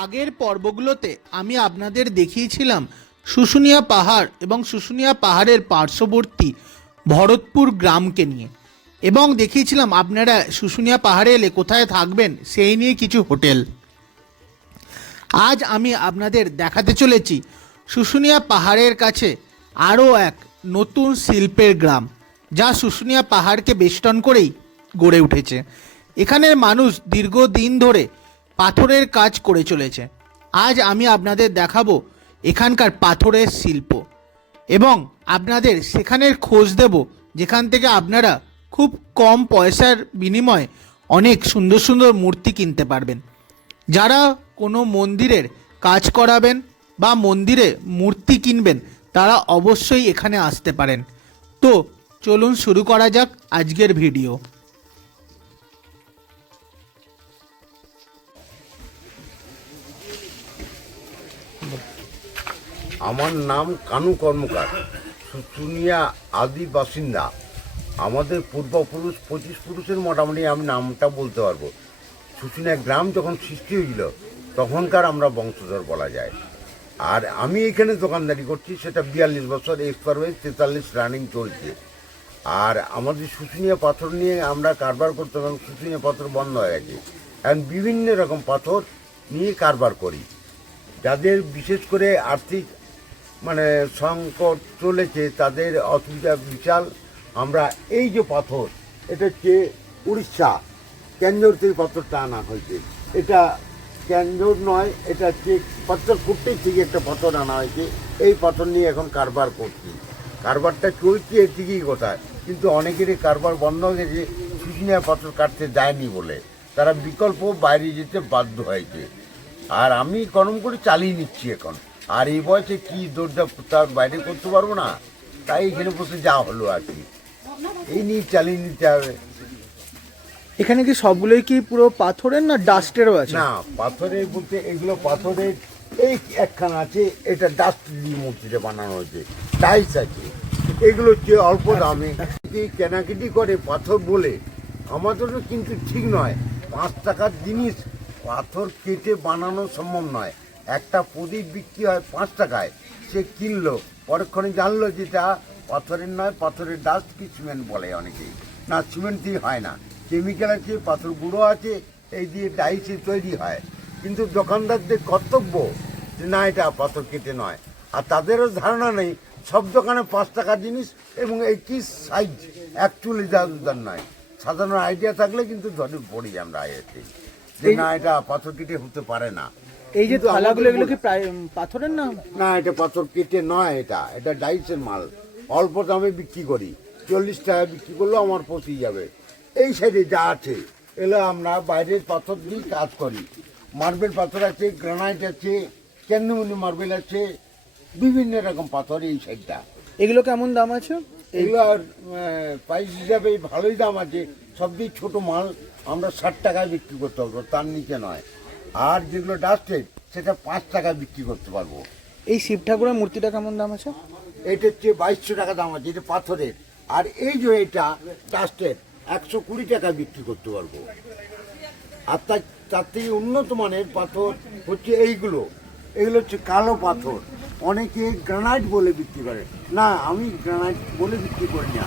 আগের পর্বগুলোতে আমি আপনাদের দেখিয়েছিলাম শুশুনিয়া পাহাড় এবং শুশুনিয়া পাহাড়ের পার্শ্ববর্তী ভরতপুর গ্রামকে নিয়ে, এবং দেখিয়েছিলাম আপনারা শুশুনিয়া পাহাড়ে এলে কোথায় থাকবেন সেই নিয়ে কিছু হোটেল। আজ আমি আপনাদের দেখাতে চলেছি শুশুনিয়া পাহাড়ের কাছে আরও এক নতুন শিল্পের গ্রাম, যা শুশুনিয়া পাহাড়কে বেষ্টন করেই গড়ে উঠেছে। এখানের মানুষ দীর্ঘদিন ধরে পাথরের কাজ করে চলেছে। আজ আমি আপনাদের দেখাবো এখানকার পাথরের শিল্প এবং আপনাদের সেখানের খোঁজ দেব যেখান থেকে আপনারা খুব কম পয়সার বিনিময়ে অনেক সুন্দর সুন্দর মূর্তি কিনতে পারবেন। যারা কোনো মন্দিরের কাজ করাবেন বা মন্দিরে মূর্তি কিনবেন তারা অবশ্যই এখানে আসতে পারেন। তো চলুন শুরু করা যাক আজকের ভিডিও। আমার নাম কানু কর্মকার, শুশুনিয়া আদি বাসিন্দা। আমাদের পূর্বপুরুষ 25 পুরুষের মোটামুটি আমি নামটা বলতে পারবো। শুশুনিয়া গ্রাম যখন সৃষ্টি হয়েছিল তখনকার আমরা বংশধর বলা যায়। আর আমি এখানে দোকানদারি করছি, সেটা 42 বছর, এক্সপার হয়ে 43 রানিং চলছে। আর আমাদের শুশুনিয়া পাথর নিয়ে আমরা কারবার করতে এবং শুশুনিয়া পাথর বন্ধ হয়ে গেছে। এখন বিভিন্ন রকম পাথর নিয়ে কারবার করি। যাদের বিশেষ করে আর্থিক সংকট চলেছে তাদের অসুবিধা বিশাল। আমরা এই যে পাথর, এটা হচ্ছে উড়িষ্যা ক্যাঞ্জোর থেকে পাথরটা আনা হয়েছে। এটা ক্যাঞ্জোর নয়, এটা হচ্ছে পাথরকুট্টি থেকে একটা পাথর আনা হয়েছে। এই পাথর নিয়ে এখন কারবার করছি। কারবারটা চলছে ঠিকই কথা, কিন্তু অনেকেরই কারবার বন্ধ হয়ে গেছে শুশুনিয়া পাথর কাটতে যায়নি বলে। তারা বিকল্প বাইরে যেতে বাধ্য হয়েছে। আর আমি কলম করে চালিয়ে নিচ্ছি এখন। আর এই বয়সে কি দৌড়টা তার বাইরে করতে পারবো না, তাই এখানে বসে যা হলো আর কি, এই নিয়ে চালিয়ে নিতে হবে। এখানে কি সবগুলোই কি পুরো পাথরের না ডাস্টেরও আছে? না, পাথরের বলতে এগুলো পাথরের। এই একখানা আছে, এটা ডাস্ট দিয়ে মূর্তিটা বানানো হয়েছে, টাইস আছে। এগুলো হচ্ছে অল্প দামে কেনাকাটি করে পাথর বলে, আমাদেরও কিন্তু ঠিক নয়। 5 টাকার জিনিস পাথর কেটে বানানো সম্ভব নয়। একটা প্রদীপ বিক্রি হয় 5 টাকায়, সে কিনলো, পরক্ষণে জানলো যেটা পাথরের নয়, পাথরের ডাস্ট কি সিমেন্ট বলে অনেকেই। না, সিমেন্ট দিয়ে হয় না, কেমিক্যাল আছে, পাথর গুঁড়ো আছে, এই দিয়ে ডাইসে তৈরি হয়। কিন্তু দোকানদারদের কর্তব্য যে না, এটা পাথর কেটে নয়। আর তাদেরও ধারণা নেই সব দোকানে 5 টাকার জিনিস এবং একই সাইজ অ্যাকচুয়ালি দাম নয়। সাধারণ আইডিয়া থাকলে কিন্তু ধরে পড়ি আমরা এতে যে না, এটা পাথর কেটে হতে পারে না। এই যে থালাগুলো, এগুলো কি প্রায় পাথরের না? না, এটা পাথর কেটে নয়, এটা ডাইসের মাল। অল্প দামে বিক্রি করি, 40 টাকা বিক্রি করলেও আমার পচে যাবে। এই সাইডে যা আছে এগুলো আমরা বাইরের পাথর দিয়ে কাজ করি। মার্বেল পাথর আছে, গ্রানাইট আছে, ক্যান্ডুমনি মার্বেল আছে, বিভিন্ন রকম পাথর এই সাইডটা। এগুলো কেমন দাম আছে? এগুলো আর প্রাইস হিসাবে ভালোই দাম আছে। সব দিয়ে ছোটো মাল আমরা 60 টাকায় বিক্রি করতে পারবো, তার নিচে নয়। আর যেগুলো ডাস্টেড সেটা 5 টাকা বিক্রি করতে পারবো। এই শিব ঠাকুরের মূর্তিটা কেমন দাম আছে? এটা হচ্ছে 2200 টাকা দাম আছে, এটা পাথরের। আর এই যে এটা ডাস্টেড 120 টাকা বিক্রি করতে পারবো। আর তার থেকে উন্নত মানের পাথর হচ্ছে এইগুলো। এগুলো হচ্ছে কালো পাথর, অনেকে গ্রানাইট বলে বিক্রি করে। না, আমি গ্রানাইট বলে বিক্রি করি না।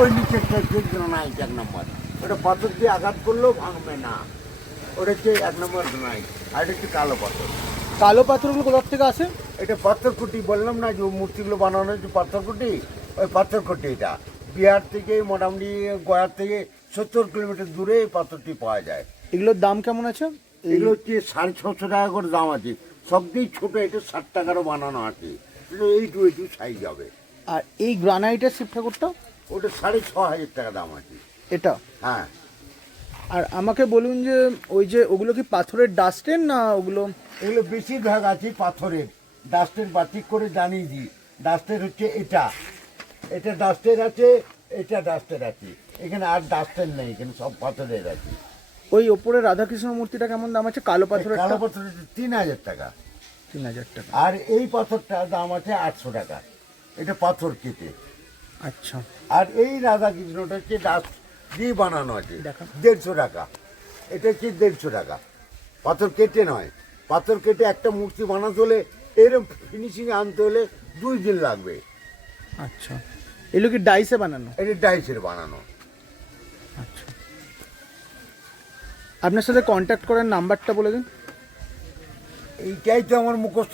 ওই নিচেরটা হচ্ছে গ্রানাইট 1 নম্বর, ওটা পাথর দিয়ে আঘাত করলেও ভাঙবে না। ওটা হচ্ছে 1 নম্বর গ্রানাইট। আর এটা হচ্ছে কালো পাথর। কালো পাথরগুলো কোথা থেকে আসে? এটা পাথরকুটি, বললাম না যে মূর্তিগুলো বানানো হচ্ছে পাথরকুটি। ওই পাথরকুটি এটা বিহার থেকে মোটামুটি গয়ার থেকে 70 কিলোমিটার দূরে এই পাথরটি পাওয়া যায়। এগুলোর দাম কেমন আছে? এগুলো হচ্ছে 650 টাকা করে দাম আছে। সবথেকে ছোট এটা 60 টাকারও বানানো আছে, এইটু সাইজ হবে। আর এই গ্রানাইটের শিব ঠাকুরটা? ওটা 6500 টাকা দাম আছে এটা? হ্যাঁ। আর আমাকে বলুন যে ওই যে ওগুলো কি পাথরের ডাস্টের না ওগুলো? এগুলো বেশিরভাগ আছে পাথরের। ডাস্টের বাতিক করে জানিয়ে দিই, ডাস্টের হচ্ছে এটা ডাস্টের আছে, এটা ডাস্টের আছে। এখানে আর ডাস্টের নেই, এখানে সব পাথরের আছে। ওই ওপরে রাধাকৃষ্ণ মূর্তিটা কেমন দাম আছে? কালো পাথরের? কালো পাথরের 3000 টাকা। 3000 টাকা। আর এই পাথরটার দাম আছে 800 টাকা, এটা পাথর কেটে। আচ্ছা। আর এই রাধাকৃষ্ণটা হচ্ছে ডাস্ট দিয়ে বানানো আছে, দেখা। 150 টাকা। এটা হচ্ছে 150 টাকা, পাথর কেটে নয়। পাথর কেটে একটা মূর্তি বানাতে হলে এরকম ফিনিশিং আনতে হলে 2 দিন লাগবে। আচ্ছা, এগুলো কি ডাইসে বানানো? এটা ডাইসের বানানো। আচ্ছা, আপনার সাথে কন্ট্যাক্ট করার নাম্বারটা বলে দিন। এইটাই তো আমার মুখস্থ।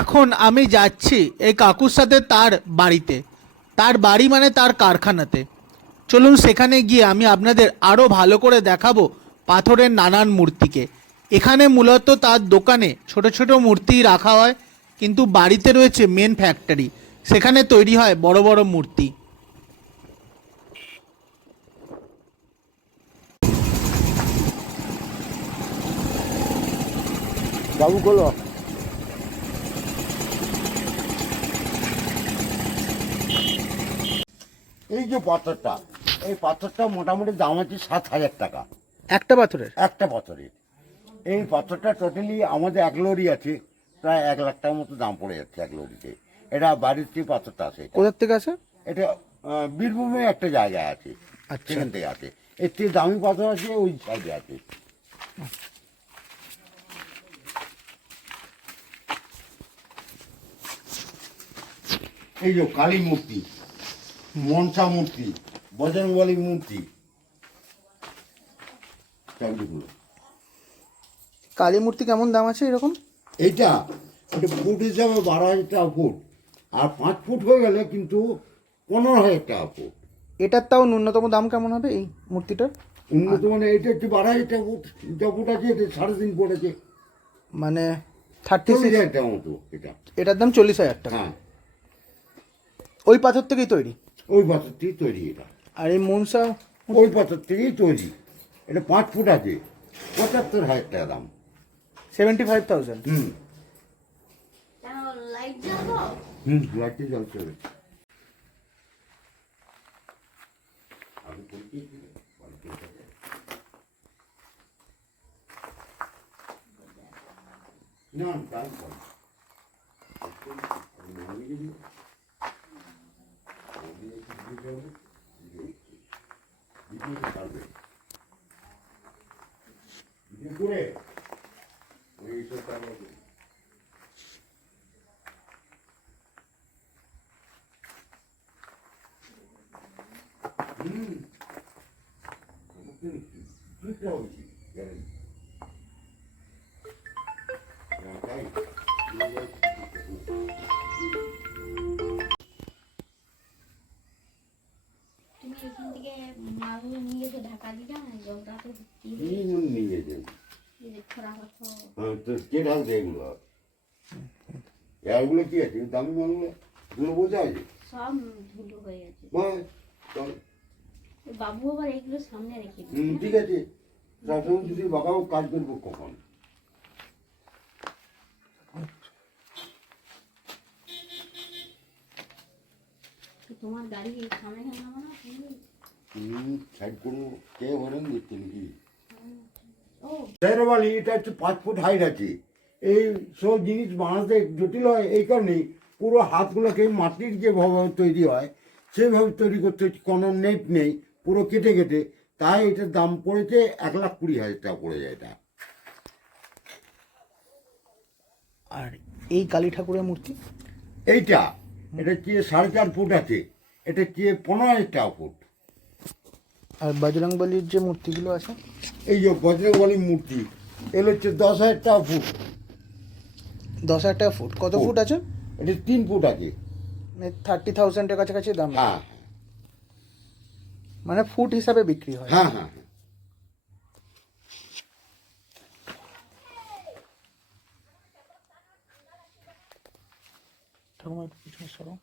এখন আমি যাচ্ছি এই কাকুর সাথে তার বাড়িতে, তার বাড়ি মানে তার কারখানাতে। চলুন সেখানে গিয়ে আমি আপনাদের আরও ভালো করে দেখাবো পাথরের নানান মূর্তিকে। এখানে মূলত তার দোকানে ছোট ছোট মূর্তি রাখা হয়, কিন্তু বাড়িতে রয়েছে মেন ফ্যাক্টরি, সেখানে তৈরি হয় বড় বড় মূর্তি। বাবু বলো, এই যে পাথরটা, এই পাথরটা মোটামুটি দাম আছে 7,000 টাকা একটা পাথরের? একটা পাথরের। এই পাথরটা টোটালি আমাদের 1 লরি আছে, প্রায় 1 লাখ টাকার মতো দাম পড়ে যাচ্ছে 1 লরিতে। এটা বাড়ির থেকে পাথরটা আছে। কোথার থেকে আছে? এটা বীরভূমে একটা জায়গায় আছে, আচ্ছা। সেখান থেকে আছে। এর থেকে দামি পাথর আছে ওই সাইডে আছে। এই যে কালী মূর্তি, মনসা মূর্তি, বজরংবলী মূর্তি, চাকরিগুলো। কালী মূর্তি কেমন দাম আছে এরকম? এইটা এটা ফুট হিসাবে 12,000 টাকা ফুট, আর 5 ফুট হয়ে গেলে কিন্তু 15,000 টাকা ফুট। এটার তাও ন্যূনতম দাম কেমন হবে এই মূর্তিটার? উন্নত মানে এটা হচ্ছে 12,000 টাকা ফুট, যা ফুট আছে এটা 3.5 পড়েছে, মানে 36 40,000 টাকা মতো এটা। এটার দাম 40,000 টাকা। হ্যাঁ, ওই পাথর থেকেই তৈরি? ওই পাথর থেকেই তৈরি এটা। আর এই মনসা? ওই পাথর থেকেই তৈরি। এটা 5 ফুট আছে, 75,000 টাকা দাম। 75,000? লাইটে জল চলে। না তাই কর। করে ওই সব কারণে তুমি এখান থেকে মালগুলো নিয়ে এসে ঢাকা দিলে না, জলটা তো ভর্তি হয়ে নিয়ে যান। এই যে খরা পাথর। হ্যাঁ, তো কে ঢালছে এগুলো? এগুলো কি আছে দামি মালগুলো? এগুলো বোঝা আছে? সব ধুলো হয়ে গেছে। বাস, চল। বাবু আবার এগুলো সামনে রেখে দিই। ঠিক আছে, সবসময় যদি বাবাও কাজ করবো কখন? তোমার গাড়ি সামনে নামা না তুমি? সাইড করবো, কে হরেন দেখতে নাকি? ও শেরওয়ালি এটা হচ্ছে 5 ফুট হাইট আছে। এই সব জিনিস বানাতে জটিল হয় এই কারণেই, পুরো হাতগুলোকে মাটির যেভাবে তৈরি হয় সেইভাবে তৈরি করতে হচ্ছে, কোনো নেট নেই, পুরো কেটে কেটে। তাই এটার দাম পড়েছে 1,20,000 টাকা পড়ে যায় এটা। আর এই কালী ঠাকুরের মূর্তি? এইটা এটা কি 4.5 ফুট আছে, এটা কি 15,000 টাকা ফুট। আর বজরংবলীর যে মূর্তিগুলো আছে? এই যে বজরংবলী মূর্তি এগুলো হচ্ছে 10,000 টাকা ফুট। 10,000 টাকা ফুট? কত ফুট আছে? এটা 3 ফুট আছে। 30,000 এর কাছাকাছি দাম? হ্যাঁ মানে ফুট হিসাবে বিক্রি হয়? হ্যাঁ হ্যাঁ। ঠাকুমা একটু পিছনে সরো।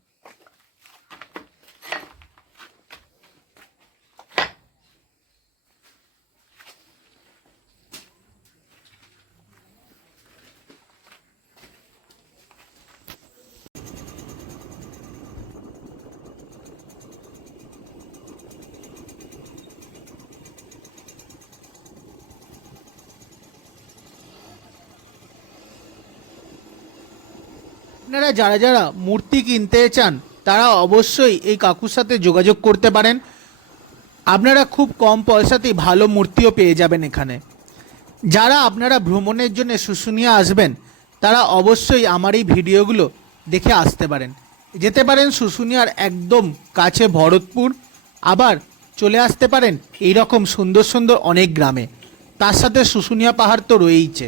আপনারা যারা যারা মূর্তি কিনতে চান তারা অবশ্যই এই কাকুর সাথে যোগাযোগ করতে পারেন। আপনারা খুব কম পয়সাতেই ভালো মূর্তিও পেয়ে যাবেন এখানে। যারা আপনারা ভ্রমণের জন্য শুশুনিয়া আসবেন তারা অবশ্যই আমার এই ভিডিওগুলো দেখে আসতে পারেন। যেতে পারেন শুশুনিয়ার একদম কাছে ভরতপুর, আবার চলে আসতে পারেন এই রকম সুন্দর সুন্দর অনেক গ্রামে। তার সাথে শুশুনিয়া পাহাড় তো রয়েইছে।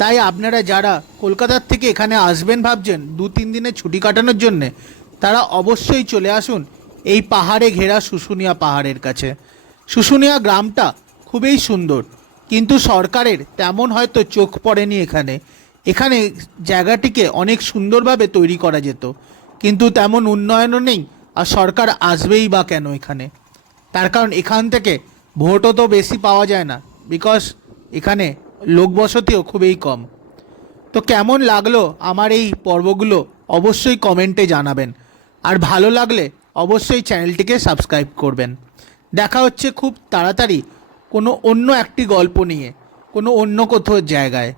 তাই আপনারা যারা কলকাতার থেকে এখানে আসবেন ভাবছেন 2-3 দিনের ছুটি কাটানোর জন্যে, তারা অবশ্যই চলে আসুন এই পাহাড়ে ঘেরা শুশুনিয়া পাহাড়ের কাছে। শুশুনিয়া গ্রামটা খুবই সুন্দর, কিন্তু সরকারের তেমন হয়তো চোখ পড়েনি এখানে। এখানে জায়গাটিকে অনেক সুন্দরভাবে তৈরি করা যেত, কিন্তু তেমন উন্নয়নও নেই। আর সরকার আসবেই বা কেন এখানে? তার কারণ এখান থেকে ভোটও তো বেশি পাওয়া যায় না, বিকজ এখানে লোকবসতিও খুবই কম। তো কেমন লাগলো আমার এই পর্বগুলো অবশ্যই কমেন্টে জানাবেন, আর ভালো লাগলে অবশ্যই চ্যানেলটিকে সাবস্ক্রাইব করবেন। দেখা হচ্ছে খুব তাড়াতাড়ি কোনো অন্য একটি গল্প নিয়ে, কোনো অন্য কোথাও জায়গায়।